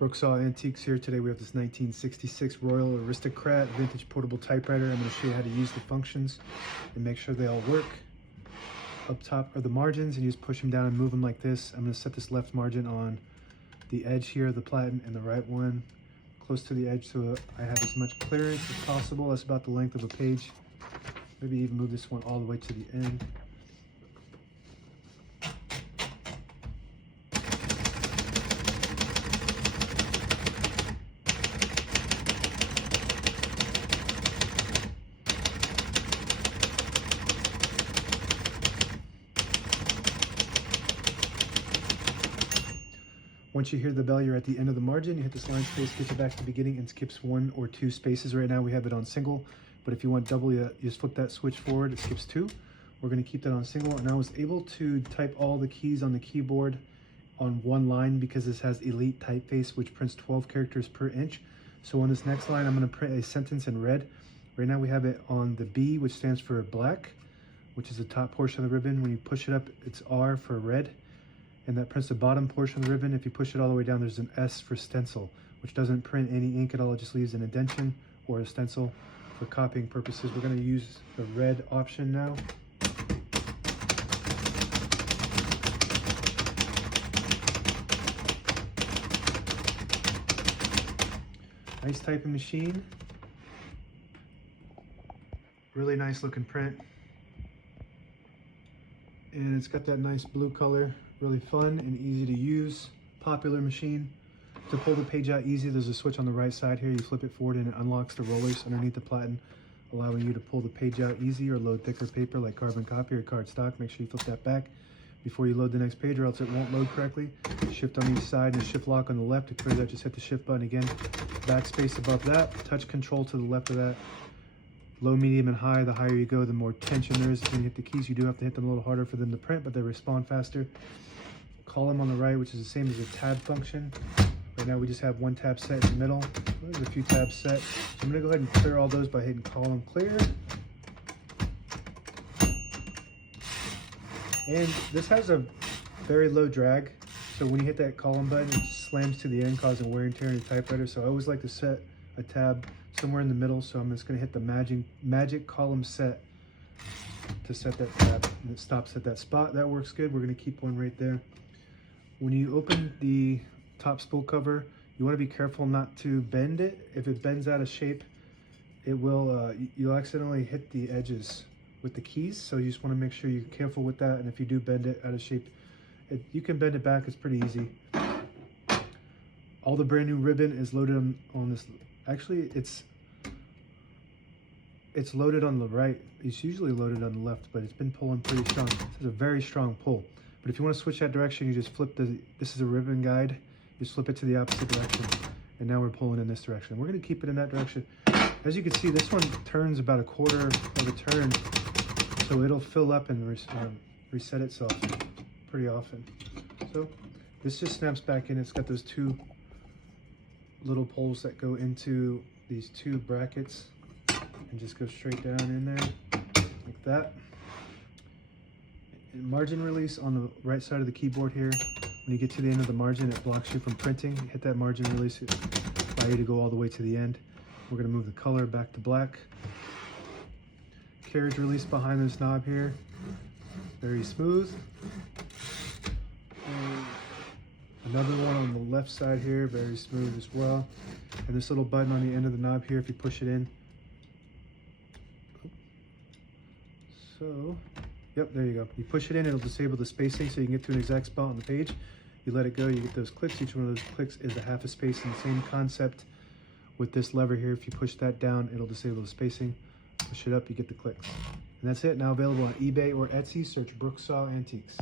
Brooksaw Antiques here. Today we have this 1966 Royal Aristocrat vintage portable typewriter. I'm going to show you how to use the functions and make sure they all work. Up top are the margins, and you just push them down and move them like this. I'm going to set this left margin on the edge here of the platen and the right one close to the edge so I have as much clearance as possible. That's about the length of a page. Maybe even move this one all the way to the end. Once you hear the bell, you're at the end of the margin. You hit this line space, gets it back to the beginning, and skips 1 or 2 spaces. Right now we have it on single, but if you want double, you just flip that switch forward, it skips 2. We're going to keep that on single, and I was able to type all the keys on the keyboard on one line because this has Elite typeface, which prints 12 characters per inch. So on this next line, I'm going to print a sentence in red. Right now we have it on the B, which stands for black, which is the top portion of the ribbon. When you push it up, it's R for red. And that prints the bottom portion of the ribbon. If you push it all the way down, there's an S for stencil, which doesn't print any ink at all. It just leaves an indentation or a stencil for copying purposes. We're going to use the red option now. Nice typing machine. Really nice looking print. And it's got that nice blue color. Really fun and easy to use. Popular machine. To pull the page out easy, there's a switch on the right side here. You flip it forward and it unlocks the rollers underneath the platen, allowing you to pull the page out easy or load thicker paper like carbon copy or cardstock. Make sure you flip that back before you load the next page or else it won't load correctly. Shift on each side and shift lock on the left. To clear that, just hit the shift button again. Backspace above that. Touch control to the left of that. Low, medium, and high. The higher you go, the more tension there is when you hit the keys. You do have to hit them a little harder for them to print, but they respond faster. Column on the right, which is the same as the tab function. Right now we just have one tab set in the middle. There's a few tabs set. So I'm going to go ahead and clear all those by hitting column clear. And this has a very low drag. So when you hit that column button, it slams to the end, causing wear and tear in the typewriter. So I always like to set a tab somewhere in the middle. So I'm just going to hit the magic column set to set that tab, and it stops at that spot. That works good. We're going to keep one right there. When you open the top spool cover, you want to be careful not to bend it. If it bends out of shape, it will, you'll accidentally hit the edges with the keys. So you just want to make sure you're careful with that. And if you do bend it out of shape, you can bend it back. It's pretty easy. All the brand new ribbon is loaded on this. Actually, it's loaded on the right. It's usually loaded on the left, but it's been pulling pretty strong. This is a very strong pull. But if you want to switch that direction, you just flip this is a ribbon guide. You just flip it to the opposite direction. And now we're pulling in this direction. We're going to keep it in that direction. As you can see, this one turns about a quarter of a turn. So it'll fill up and reset itself pretty often. So this just snaps back in. It's got those 2 little poles that go into these 2 brackets and just go straight down in there like that. And margin release on the right side of the keyboard here. When you get to the end of the margin, it blocks you from printing. You hit that margin release, it allows you to go all the way to the end. We're going to move the color back to black. Carriage release behind this knob here. Very smooth. And another one on the left side here, very smooth as well. And this little button on the end of the knob here, if you push it in. So, yep, there you go. You push it in, it'll disable the spacing so you can get to an exact spot on the page. You let it go, you get those clicks. Each one of those clicks is a half a space, and the same concept with this lever here. If you push that down, it'll disable the spacing. Push it up, you get the clicks. And that's it. Now available on eBay or Etsy. Search Brooksaw Antiques.